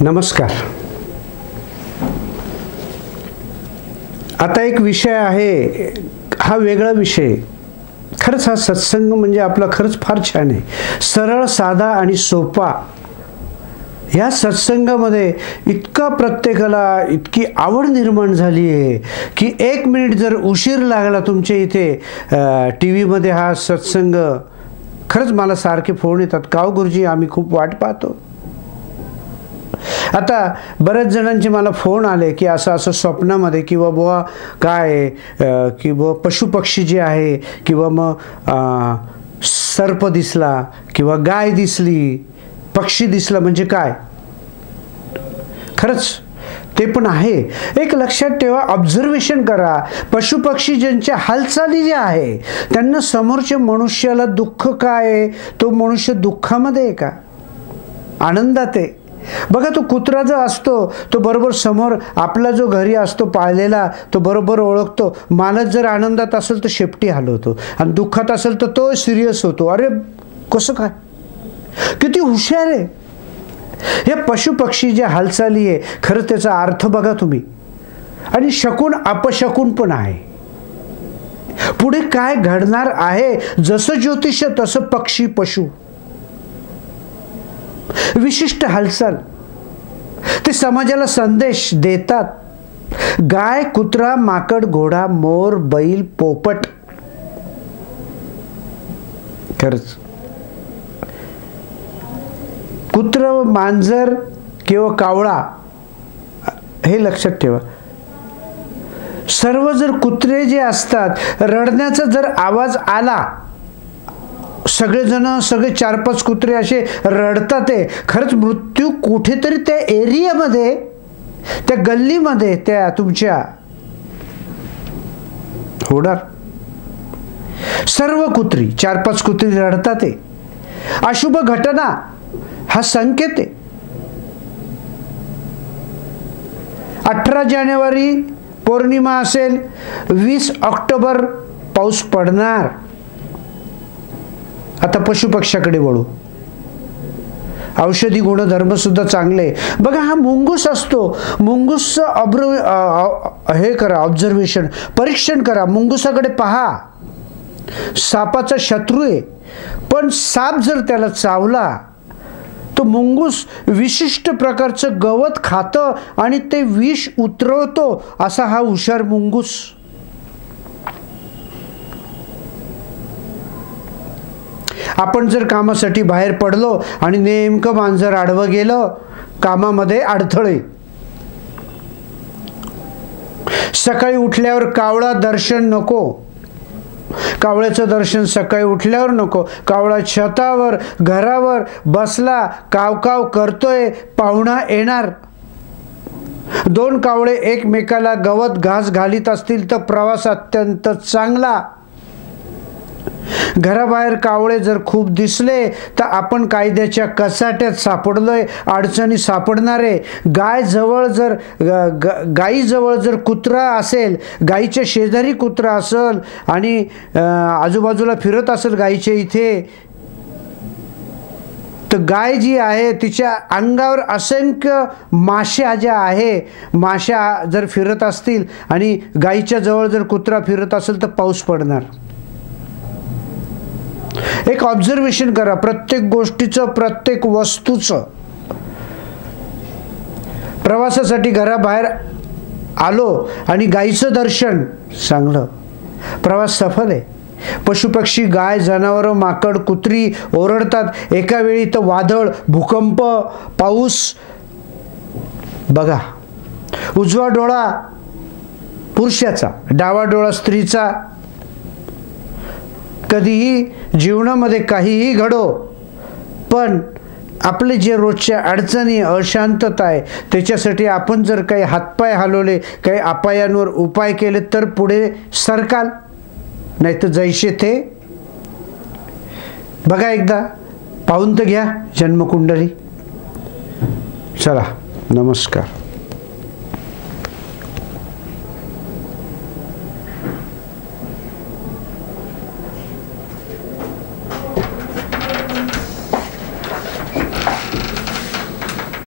नमस्कार. आता एक विषय आहे, हा वेगळा विषय. खरंच हा सत्संग म्हणजे आपला खरंच फार छान आहे, सरळ साधा आणि सोपा. या सत्संगामध्ये इतका प्रत्येकाला इतकी आवड निर्माण झाली आहे की 1 मिनिट जर उशीर लागला तुमच्या इथे टी व्हीमध्ये हा सत्संग, खरंच मला सारखे फोन येतात, काव गुरुजी आम्ही खूप वाट पाहतो. आता बऱ्याच जणांचे मला फोन आले की असं असं स्वप्नामध्ये किंवा बुवा काय की बुवा पशुपक्षी जे आहे किंवा मग सर्प दिसला किंवा गाय दिसली, पक्षी दिसला म्हणजे काय. खरंच ते पण आहे. एक लक्षात ठेवा, ऑब्झर्वेशन करा. पशुपक्षी ज्यांच्या हालचाली ज्या आहे त्यांना समोरच्या मनुष्याला दुःख काय आहे, तो मनुष्य दुःखामध्ये आहे का आनंदात आहे. बघा तो कुत्रा जो असतो तो बरोबर समोर आपला जो घरी असतो पाळलेला तो बरोबर ओळखतो. माणूस जर आनंदात असेल तर शेपटी हलवतो आणि दुःखात असेल तर तो सिरियस होतो. अरे कसं काय, किती हुशार आहे. हे पशुपक्षी जे हालचाली आहे खरं त्याचा अर्थ बघा तुम्ही. आणि शकून अपशकून पण आहे. पुढे काय घडणार आहे, जसं ज्योतिष तसं पक्षी पशु, विशिष्ट हालचाल ते समाजाला संदेश देतात. गाय, कुत्रा, माकड, घोडा, मोर, बैल, पोपट. खरंच कुत्र, मांजर किंवा कावळा हे लक्षात ठेवा. सर्व जर कुत्रे जे असतात, रडण्याचा जर आवाज आला, सगळेजण सगळे 4-5 कुत्रे असे रडतात, आहे खरंच मृत्यू कुठेतरी त्या एरियामध्ये, त्या गल्लीमध्ये त्या तुमच्या होणार. सर्व कुत्री 4-5 कुत्री रडतात, आहे अशुभ घटना हा संकेत आहे. 18 जानेवारी पौर्णिमा असेल, 20 ऑक्टोबर पाऊस पडणार. आता पशुपक्ष्याकडे वळू. औषधी गुणधर्म सुद्धा चांगले. बघा हा मुंगूस असतो, मुंगूसचं हे करा, ऑब्झर्वेशन, परीक्षण करा. मुंगूसाकडे पहा. सापाचा शत्रू आहे, पण साप जर त्याला चावला तो मुंगूस विशिष्ट प्रकारचं गवत खातं आणि ते विष उतरवतो. असा हा हुशार मुंगूस. आपण जर कामासाठी बाहेर पडलो आणि नेमकं मांजर आडवं गेलं, कामामध्ये अडथळे. सकाळी उठल्यावर कावळा दर्शन नको. कावळ्याचं दर्शन सकाळी उठल्यावर नको. कावळा छतावर घरावर बसला, कावकाव करतोय, पाहुणा येणार. 2 कावळे एकमेकाला गवत घास घालीत असतील तर प्रवास अत्यंत चांगला. घराबाहेर कावळे जर खूप दिसले तर आपण कायद्याच्या कचाट्यात सापडलोय, अडचणी सापडणारे. गायीजवळ जर कुत्रा असेल, गायीच्या शेजारी कुत्रा असेल आणि आजूबाजूला फिरत असेल गायीच्या इथे, तर गाय जी आहे तिच्या अंगावर असंख्य माश्या ज्या आहे, माश्या जर फिरत असतील आणि गायीच्या जवळ जर कुत्रा फिरत असेल तर पाऊस पडणार. एक ऑब्झर्वेशन करा प्रत्येक गोष्टीचं, प्रत्येक वस्तूचं. प्रवासासाठी घराबाहेर आलो आणि गायीचं दर्शन, चांगलं, प्रवास सफल आहे. पशुपक्षी, गाय, जनावरं, माकड, कुत्री ओरडतात एका वेळी, तर वादळ, भूकंप, पाऊस. बघा, उजवा डोळा पुरुषाचा, डावा डोळा स्त्रीचा. कधीही जीवनामध्ये काहीही घडो, पण आपले जे रोजच्या अडचणी, अशांतता आहे त्याच्यासाठी आपण जर काही हातपाय हलवले, काही अपायांवर उपाय केले तर पुढे सरकाल, नाही तर जैसे थे. बघा एकदा पाहून तर घ्या जन्मकुंडली. चला, नमस्कार.